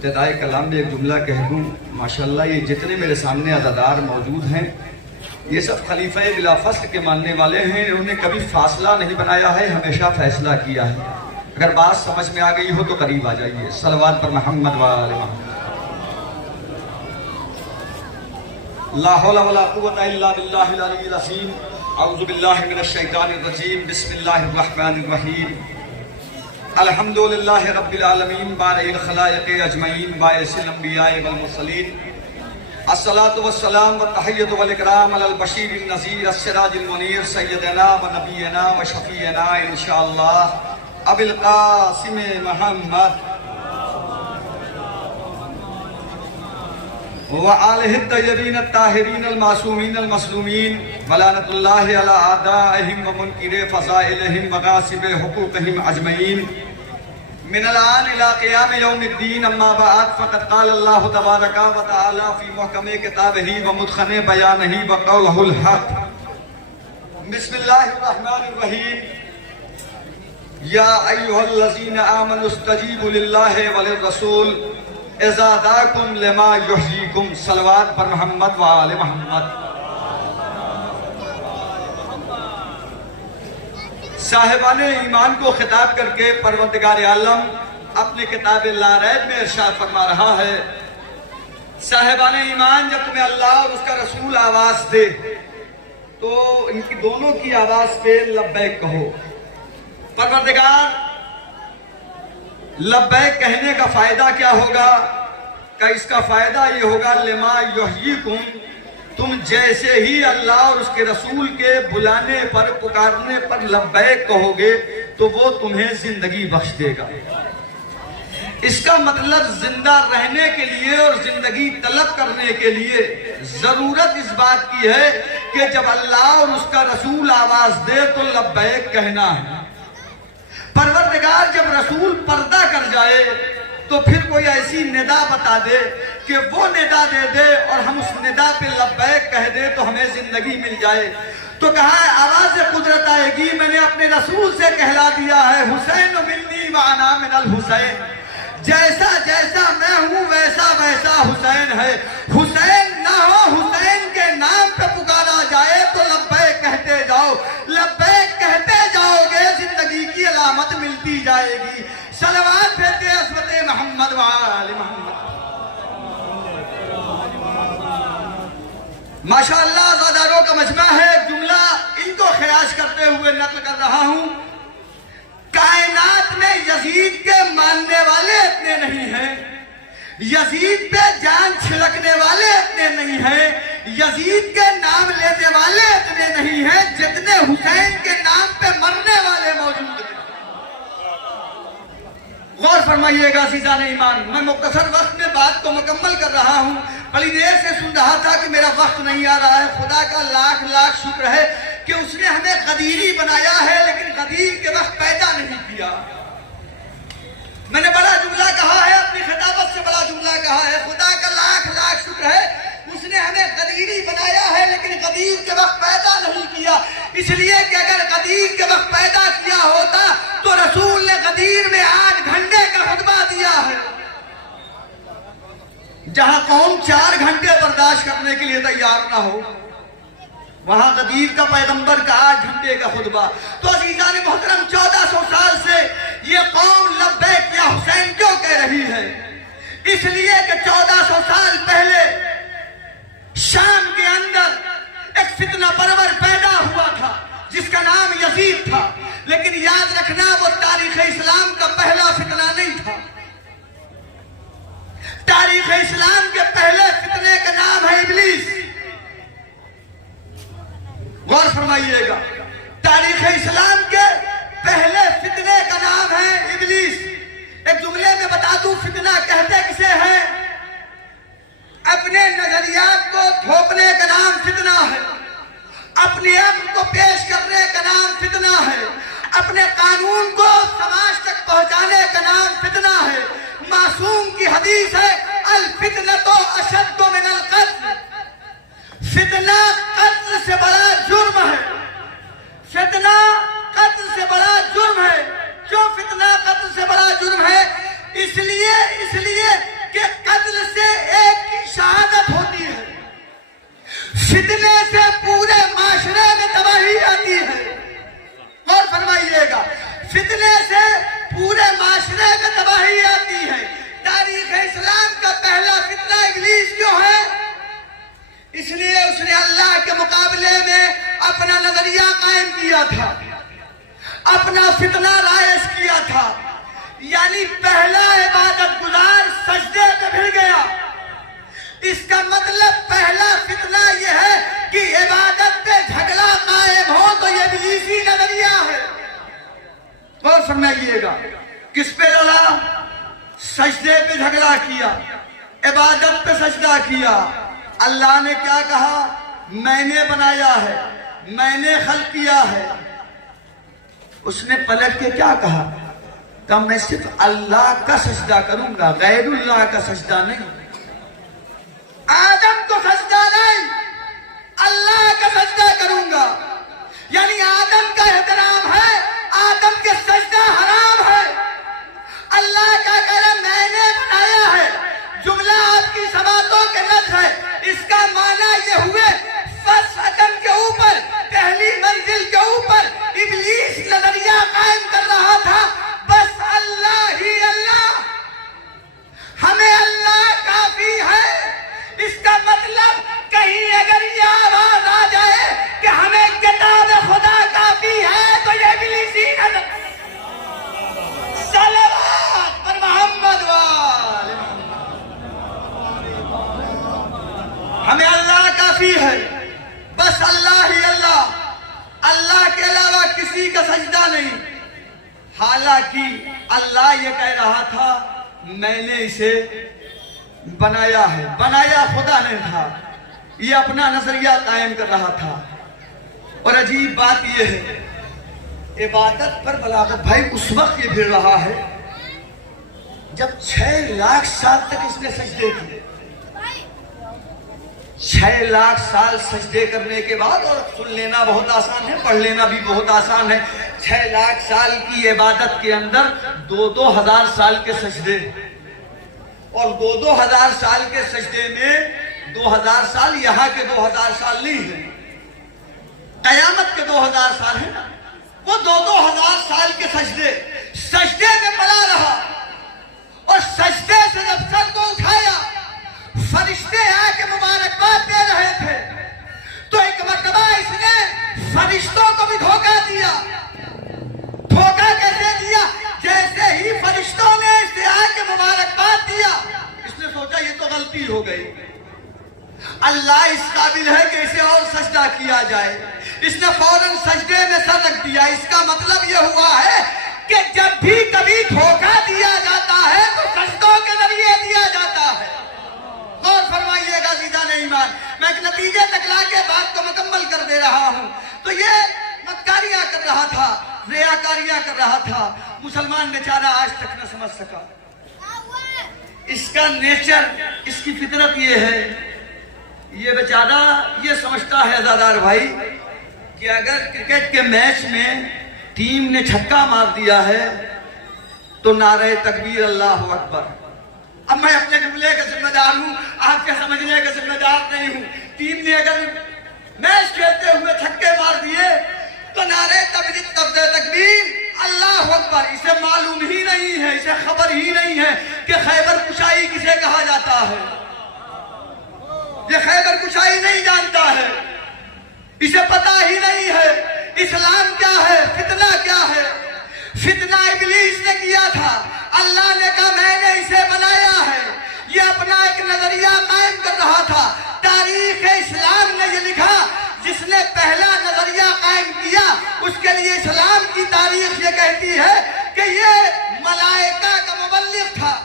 ابتدائی کلام میں ایک جملہ کہہ دوں. ماشاءاللہ یہ جتنے میرے سامنے عزادار موجود ہیں یہ سب خلیفہ بلا فصل کے ماننے والے ہیں. انہوں نے کبھی فاصلہ نہیں بنایا ہے, ہمیشہ فیصلہ کیا ہے. اگر بات سمجھ میں آ گئی ہو تو قریب آ جائیے. صلوات پر محمد وآل محمد. لا حول ولا قوت الا باللہ العلی العظیم. اعوذ باللہ من الشیطان الرجیم. بسم اللہ الرحمن الرحیم. الحمدللہ رب العالمین بارئ الخلائق اجمعین باعث الانبیاء والمرسلین. الصلاة والسلام والتحیت والاکرام علی البشیر النذیر السراج المنیر سیدنا و نبینا و شفیعنا انشاءاللہ ابی القاسم محمد وآلہ الطیبین الطاہرین المعصومین المظلومین ولعنۃ اللہ علی اعدائہم ومنکر فضائلہم وغاصب حقوقہم اجمعین. من الآن الى قیام یوم الدین. اما بعد فقد قال اللہ تبارک و تعالی فی محکم کتابہ ومتقن بیانہ وقولہ الحق. بسم اللہ الرحمن الرحیم. یا ایھا الذین آمنوا استجیبوا للہ وللرسول اذا دعاکم لما یحییکم. صلوات پر محمد وآل محمد. صاحبان ایمان کو خطاب کر کے پروردگار عالم اپنی کتاب لا ریب میں ارشاد فرما رہا ہے, صاحبان ایمان جب تمہیں اللہ اور اس کا رسول آواز دے تو ان کی دونوں کی آواز پہ لبیک کہو. پروردگار لبیک کہنے کا فائدہ کیا ہوگا؟ کہ اس کا فائدہ یہ ہوگا لما یحییکم, تم جیسے ہی اللہ اور اس کے رسول کے بلانے پر پکارنے پر لبیک کہو گے تو وہ تمہیں زندگی بخش دے گا. اس کا مطلب زندہ رہنے کے لیے اور زندگی طلب کرنے کے لیے ضرورت اس بات کی ہے کہ جب اللہ اور اس کا رسول آواز دے تو لبیک کہنا ہے. پروردگار جب رسول پردہ کر جائے تو پھر کوئی ایسی ندا بتا دے کہ وہ ندا دے دے اور ہم اس ندا پہ لبیک کہہ دے تو ہمیں زندگی مل جائے. تو کہا ہے آواز قدرت آئے گی, میں نے اپنے رسول سے کہلا دیا ہے حسین منی وانا من الحسین. جیسا جیسا میں ہوں ویسا ویسا حسین ہے. حسین نہ ہو, حسین کے نام پہ پکارا جائے تو لبیک کہتے جاؤ. لبیک کہتے جاؤ گے زندگی کی علامت ملتی جائے گی. صلوات بھیجتے عصمت محمد وآل محمد. ماشاءاللہ عزاداروں کا مجمع ہے. جملہ ان کو خراج کرتے ہوئے نقل کر رہا ہوں. کائنات میں یزید کے ماننے والے اتنے نہیں ہیں, یزید پہ جان چھڑکنے والے اتنے نہیں ہیں, یزید کے نام لینے والے اتنے نہیں ہیں جتنے حسین کے نام پہ مرنے والے موجود ہیں. غور فرمائیے گا عزیزان ایمان. میں مختصر وقت میں بات کو مکمل کر رہا ہوں. بڑی دیر سے سن رہا تھا کہ میرا وقت نہیں آ رہا ہے. خدا کا لاکھ لاکھ شکر ہے کہ اس نے ہمیں قدیری بنایا ہے لیکن قدیر کے وقت پیدا نہیں کیا. میں نے بڑا جملہ کہا ہے, اپنی خطابت سے بڑا جملہ کہا ہے. خدا کا لاکھ لاکھ شکر ہے اس نے ہمیں قدیری بنایا ہے لیکن قدیر کے وقت پیدا نہیں کیا. اس لیے کہ اگر قدیر کے وقت پیدا کیا ہوتا تو رسول نے قدیر میں 8 گھنٹے کا خطبہ دیا ہے. جہاں قوم 4 گھنٹے برداشت کرنے کے لیے تیار نہ ہو وہاں قدیر کا پیغمبر کا 8 گھنٹے کا خطبہ. تو عزیزان محترم 1400 سال سے یہ قوم لبیک یا حسین کیوں کہہ رہی ہے؟ اس لیے کہ 1400 سال پہلے شام کے اندر ایک فتنہ پرور پیدا ہوا تھا جس کا نام یزید تھا. لیکن یاد رکھنا وہ تاریخ اسلام کا پہلا فتنہ نہیں تھا. تاریخ اسلام کے پہلے فتنے کا نام ہے ابلیس. غور فرمائیے گا, تاریخ اسلام کے پہلے فتنے کا نام ہے ابلیس. ایک جملے میں بتا دوں فتنہ کہتے کسے ہیں؟ اپنے نظریات کو تھوپنے کا نام فتنہ ہے, اپنے عقل کو پیش کرنے کا نام فتنہ ہے, اپنے قانون کو سماج تک پہنچانے کا نام فتنہ ہے. معصوم کی حدیث ہے الفتنۃ اشد من القتل. فتنہ قتل سے بڑا جرم ہے. فتنہ قتل سے بڑا جرم ہے. کیوں فتنہ قتل سے بڑا جرم ہے؟ اس لیے کہ جھگڑا کیا، عبادت پہ سجدہ کیا، اللہ نے کیا کہا؟ میں نے بنایا ہے، میں نے خلق کیا ہے۔ اس نے پلٹ کے کیا کہا؟ کہ میں صرف اللہ کا سجدہ کروں گا، غیر اللہ کا سجدہ نہیں۔ آدم کو سجدہ نہیں، اللہ کا سجدہ کروں گا۔ یعنی آدم کا احترام ہے، آدم کے سجدہ حرام ہے۔ اللہ کا کہہ رہا میں نے بنایا ہے، جملہ آپ کی سماعتوں کے نظر ہے، اس کا معنی یہ ہوئے فرض عدم کے اوپر، پہلی منزل کے اوپر ابلیس نظریہ قائم کر رہا تھا، بس اللہ ہی اللہ، ہمیں اللہ کافی ہے۔ اس کا مطلب کہیں اگر یہ آواز آ جائے کہ ہمیں کتاب خدا کافی ہے تو یہ ابلیسی نظر صلوات پر محمد والے، ہمیں اللہ کافی ہے، بس اللہ ہی اللہ، اللہ کے علاوہ کسی کا سجدہ نہیں۔ حالانکہ اللہ یہ کہہ رہا تھا میں نے اسے بنایا ہے، بنایا خدا نے تھا، یہ اپنا نظریہ قائم کر رہا تھا۔ اور عجیب بات یہ ہے، عبادت پر بلاغت بھائی اس وقت یہ بھیڑ رہا ہے جب 6 لاکھ سال تک اس نے سجدے کیے۔ 6 لاکھ سال سجدے کرنے کے بعد، اور سن لینا بہت آسان ہے، پڑھ لینا بھی بہت آسان ہے، 6 لاکھ سال کی عبادت کے اندر 2 ہزار سال کے سجدے، اور 2 ہزار سال کے سجدے میں 2000 سال یہاں کے 2000 سال نہیں ہیں، قیامت کے 2000 سال ہیں نا، وہ 2 ہزار سال کے سجدے میں پڑا رہا، اور سجدے سے جب سر کو اٹھایا فرشتے آ کے مبارکباد دے رہے تھے، تو ایک مرتبہ اس نے فرشتوں کو بھی دھوکہ دیا۔ دھوکہ کیسے دیا؟ جیسے ہی فرشتوں نے اسے آ کے مبارکباد دیا، اس نے سوچا یہ تو غلطی ہو گئی، اللہ اس قابل ہے کہ اسے اور سجدہ کیا جائے، اس نے فوراً سجدے میں سر رکھ دیا۔ اس کا مطلب یہ ہوا ہے کہ جب بھی کبھی دھوکہ دیا جاتا ہے تو سجدوں کے ذریعے دیا جاتا ہے۔ غور فرمائیے گا عزیزان ایمان، میں ایک نتیجے تک لا کے بات کو مکمل کر دے رہا ہوں۔ تو یہ مکاریاں کر رہا تھا، ریاکاریاں کر رہا تھا، مسلمان بیچارہ آج تک نہ سمجھ سکا۔ اس کا نیچر، اس کی فطرت یہ ہے، یہ بیچارہ یہ سمجھتا ہے عزادار بھائی کہ اگر کرکٹ کے میچ میں ٹیم نے چھکا مار دیا ہے تو نعرہ تکبیر اللہ اکبر۔ اب میں اپنے جملے کا ذمہ دار ہوں، آپ کے سمجھنے کا ذمہ دار نہیں ہوں۔ ٹیم نے اگر میچ کھیلتے ہوئے چھکے مار دیے تو نعرہ تکبیر اللہ اکبر، اسے معلوم ہی نہیں ہے، اسے خبر ہی نہیں ہے کہ خیبر کشائی کسے کہا جاتا ہے، یہ خیبر کشائی نہیں جانتا ہے، اسے پتا ہی نہیں ہے اسلام کیا ہے، فتنہ کیا ہے۔ فتنہ ابلیس نے کیا تھا، اللہ نے کہا میں نے اسے بنایا ہے، یہ اپنا ایک نظریہ قائم کر رہا تھا۔ تاریخ اسلام نے یہ لکھا جس نے پہلا نظریہ قائم کیا اس کے لیے اسلام کی تاریخ یہ کہتی ہے کہ یہ ملائکہ کا مبلغ تھا،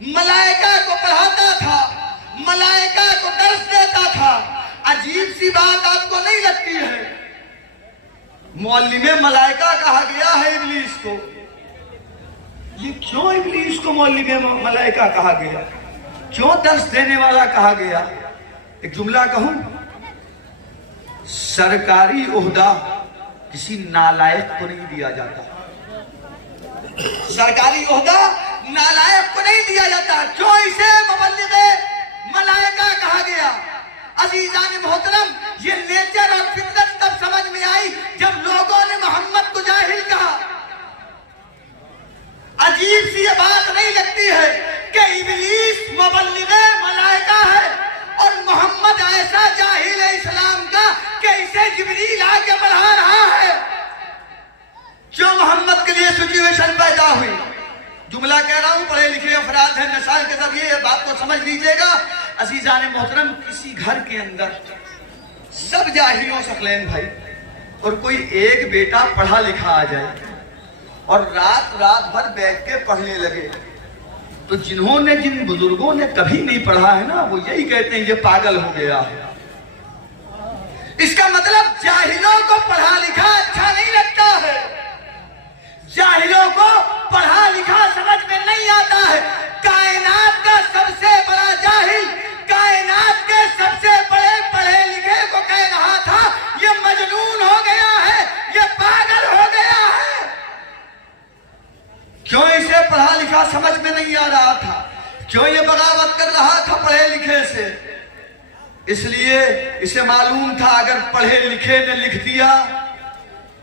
ملائکہ کو پڑھاتا تھا، ملائکہ کو درس دیتا تھا۔ عجیب سی بات آپ کو نہیں لگتی ہے؟ معلم ملائکہ کہا گیا ہے ابلیس کو، یہ کیوں ابلیس کو معلم ملائکہ کہا گیا، کیوں درس دینے والا کہا گیا؟ ایک جملہ کہوں، سرکاری عہدہ کسی نالائق کو نہیں دیا جاتا، سرکاری عہدہ نالائق کو نہیں دیا جاتا۔ کیوں اسے مبلغ ملائکہ کہا گیا؟ عزیزان محترم، یہ نیچر اور فطرت تب سمجھ میں آئی جب لوگوں نے محمد کو جاہل کہا۔ عجیب سی یہ بات نہیں لگتی ہے کہ ابلیس مبلغ ملائکہ ہے اور محمد ایسا جاہل ہے اسلام کا کہ اسے جبریل آ کے پڑھا رہا ہے؟ کیوں محمد کے لیے سچویشن پیدا ہوئی؟ جملہ کہہ رہا ہوں، پڑھے لکھے افراد ہیں، مثال کے ذریعے یہ بات کو سمجھ لیجئے گا۔ عزیزان محترم، کسی گھر کے اندر سب جاہلوں ثقلین بھائی، اور کوئی ایک بیٹا پڑھا لکھا آ جائے اور رات بھر بیٹھ کے پڑھنے لگے تو جنہوں نے جن بزرگوں نے کبھی نہیں پڑھا ہے نا وہ یہی کہتے ہیں یہ پاگل ہو گیا ہے. اس کا مطلب جاہلوں کو پڑھا لکھا اچھا نہیں لگتا ہے, جاہلوں کو پڑھا لکھا سمجھ میں نہیں آتا ہے. کائنات کا سب سے بڑا جاہل کائنات کے سب سے بڑے پڑھے لکھے کو کہہ رہا تھا یہ مجنون ہو گیا ہے, یہ پاگل ہو گیا ہے. کیوں اسے پڑھا لکھا سمجھ میں نہیں آ رہا تھا؟ کیوں یہ بغاوت کر رہا تھا پڑھے لکھے سے؟ اس لیے اسے معلوم تھا اگر پڑھے لکھے نے لکھ دیا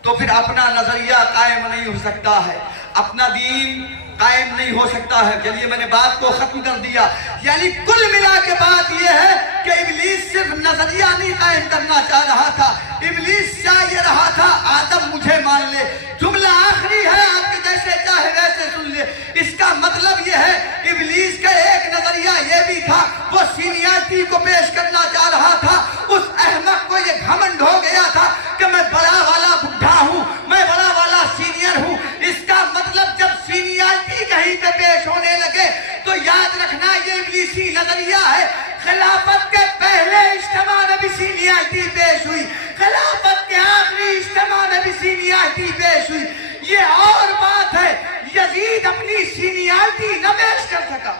تو پھر اپنا نظریہ قائم نہیں ہو سکتا ہے, اپنا دین قائم نہیں ہو سکتا ہے. چلیے میں نے بات کو ختم کر دیا. یعنی کل ملا کے بات یہ ہے کہ ابلیس صرف نظریہ نہیں قائم کرنا چاہ رہا تھا, ابلیس چاہ یہ رہا تھا آدم مجھے مان لے. جملہ آخری ہے, آپ کے جیسے چاہے ویسے سن لے. اس کا مطلب یہ ہے ابلیس کا ایک نظریہ یہ بھی تھا, وہ سینیارٹی کو پیش کرنا چاہ رہا تھا. اس احمق کو یہ گھمنڈ ہو گیا تھا کہ میں بڑا والا بڈھا ہوں, میں بڑا والا سینئر ہوں. اس کا مطلب جب سینیارٹی کہیں پہ پیش ہونے لگے تو یاد رکھنا یہ ابلیسی نظریہ ہے. خلافت کے پہلے اجتماع میں بھی سینیارٹی پیش ہوئی, خلافت کے آخری اجتماع میں بھی سینیارٹی پیش ہوئی. یہ اور بات ہے یزید اپنی سینیارٹی نہ پیش کر سکا.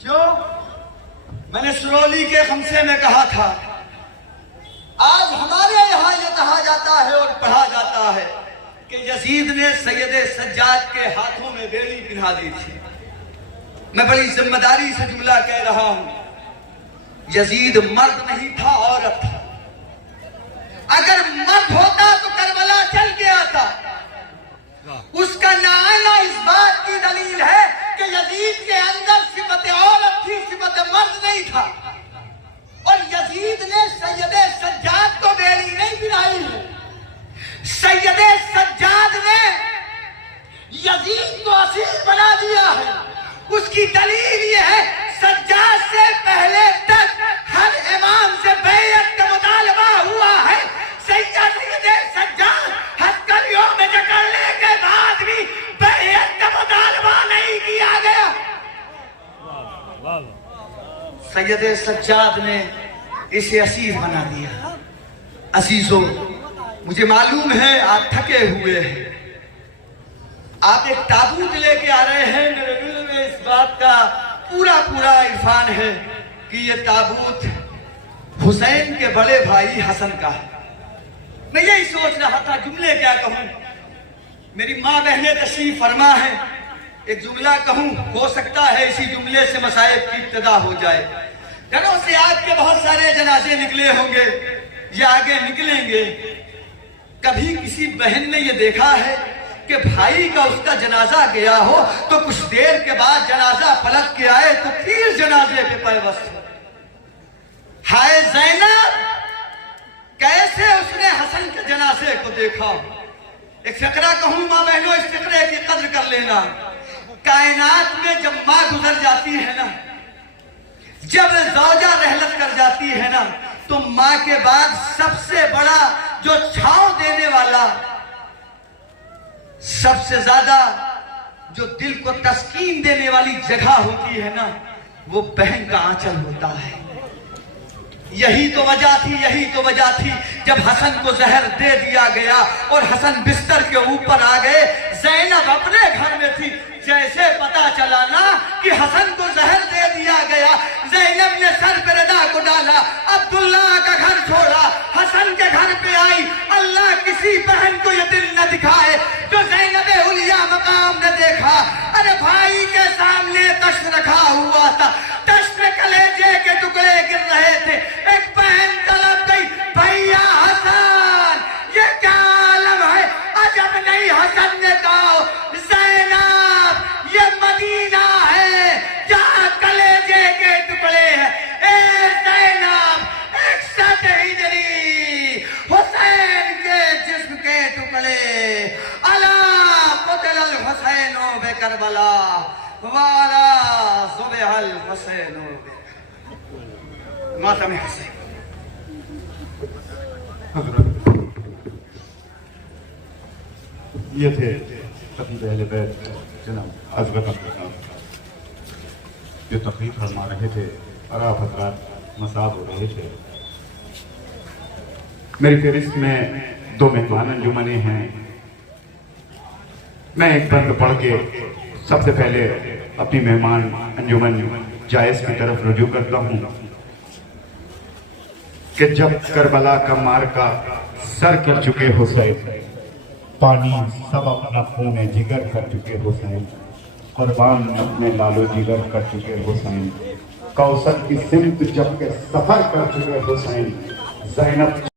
کیوں؟ میں نے سرولی کے خمسے میں کہا تھا آج ہمارے یہاں یہ کہا جاتا ہے اور پڑھا جاتا ہے کہ یزید نے سید سجاد کے ہاتھوں میں بیڑی پہنا دی تھی. میں بڑی ذمہ داری سے جملہ کہہ رہا ہوں, یزید مرد نہیں تھا, عورت تھا. اگر مرد ہوتا تو کربلا چل گیا تھا. اس کا نہ آنا اس بات کی دلیل ہے کہ یزید کے اندر صفت عورت تھی, صفت مرد نہیں تھا. اور یزید نے سید سجاد کو بیڑی نہیں پہنائی ہے, سید سجاد نے یزید کو اسیر بنا دیا ہے. اس کی دلیل یہ ہے سجاد سے پہلے تک ہر امام سے بیعت کا مطالبہ ہوا ہے. سید سجاد ہتھکڑیوں میں جکڑنے کے بعد بھی بیعت کا مطالبہ نہیں کیا گیا. سید سجاد نے اسے اسیر بنا دیا. عزیزو, مجھے معلوم ہے آپ تھکے ہوئے ہیں, آپ ایک تابوت لے کے آ رہے ہیں. میرے دل میں اس بات کا پورا عرفان ہے کہ یہ تابوت حسین کے بڑے بھائی حسن کا ہے. میں یہی سوچ رہا تھا جملے کیا کہوں. میری ماں بہنیں تشریف فرما ہے, ایک جملہ کہوں, ہو سکتا ہے اسی جملے سے مصائب کی ابتدا ہو جائے. گھروں سے آپ کے بہت سارے جنازے نکلے ہوں گے یا آگے نکلیں گے. کبھی کسی بہن نے یہ دیکھا ہے کہ بھائی کا اس کا جنازہ گیا ہو تو کچھ دیر کے بعد جنازہ پلٹ کے آئے تو پھر جنازے کے پیوست ہو؟ ہائے زینب, کیسے اس نے حسن کے جنازے کو دیکھا. ایک فقرہ کہوں ماں بہنوں, اس فقرے کی قدر کر لینا. کائنات میں جب ماں گزر جاتی ہے نا, جب زوجہ رحلت کر جاتی ہے نا, تو ماں کے بعد سب سے بڑا جو چھاؤں دینے والا, سب سے زیادہ جو دل کو تسکین دینے والی جگہ ہوتی ہے نا, وہ بہن کا آنچل ہوتا ہے. یہی تو وجہ تھی جب حسن کو زہر دے دیا گیا اور حسن بستر کے اوپر آ گئے. زینب اپنے گھر میں تھی, جیسے پتا چلا نا کہ حسن کو زہر دے دیا گیا, زینب نے سر پہ ردا کو ڈالا, عبداللہ کا گھر چھوڑا, حسن کے گھر پہ آئی. اللہ کسی بہن کو یہ دل نہ دکھائے جو زینب علیہ مقام نے دیکھا. ارے بھائی کے سامنے تشت رکھا ہوا تھا, تشت میں کلیجے کے ٹکڑے گر رہے تھے. ایک بہن طلب گئی, بھیا حسن, یہ کیا عالم ہے, عجب نہیں. حسن نے کہا زینب یہ مدینہ ہے جہاں کلیجے کے ٹکڑے ہیں. اے زینب 61 ہجری حسین کے جسم کے ٹکڑے. الا قتل الحسین بکربلا والا ذبح الحسین ماتم حسین. یہ تھے خطیب اہل بیت جناب حضرت عبداللہ. جو تقریر فرما رہے تھے اور آپ حضرات مصاب ہو رہے تھے. میری فہرست میں 2 مہمان انجمنیں ہیں. میں ایک بند پڑھ کے سب سے پہلے اپنی مہمان انجمن جائز کی طرف رجوع کرتا ہوں کہ جب کربلا کا مارکا سر کر چکے حسین، پانی سب اپنا خون جگر کر چکے حسین، قربان اپنے لالو جگر کر چکے حسین، کوثر کی سمت جب کے سفر کر چکے حسین، زینب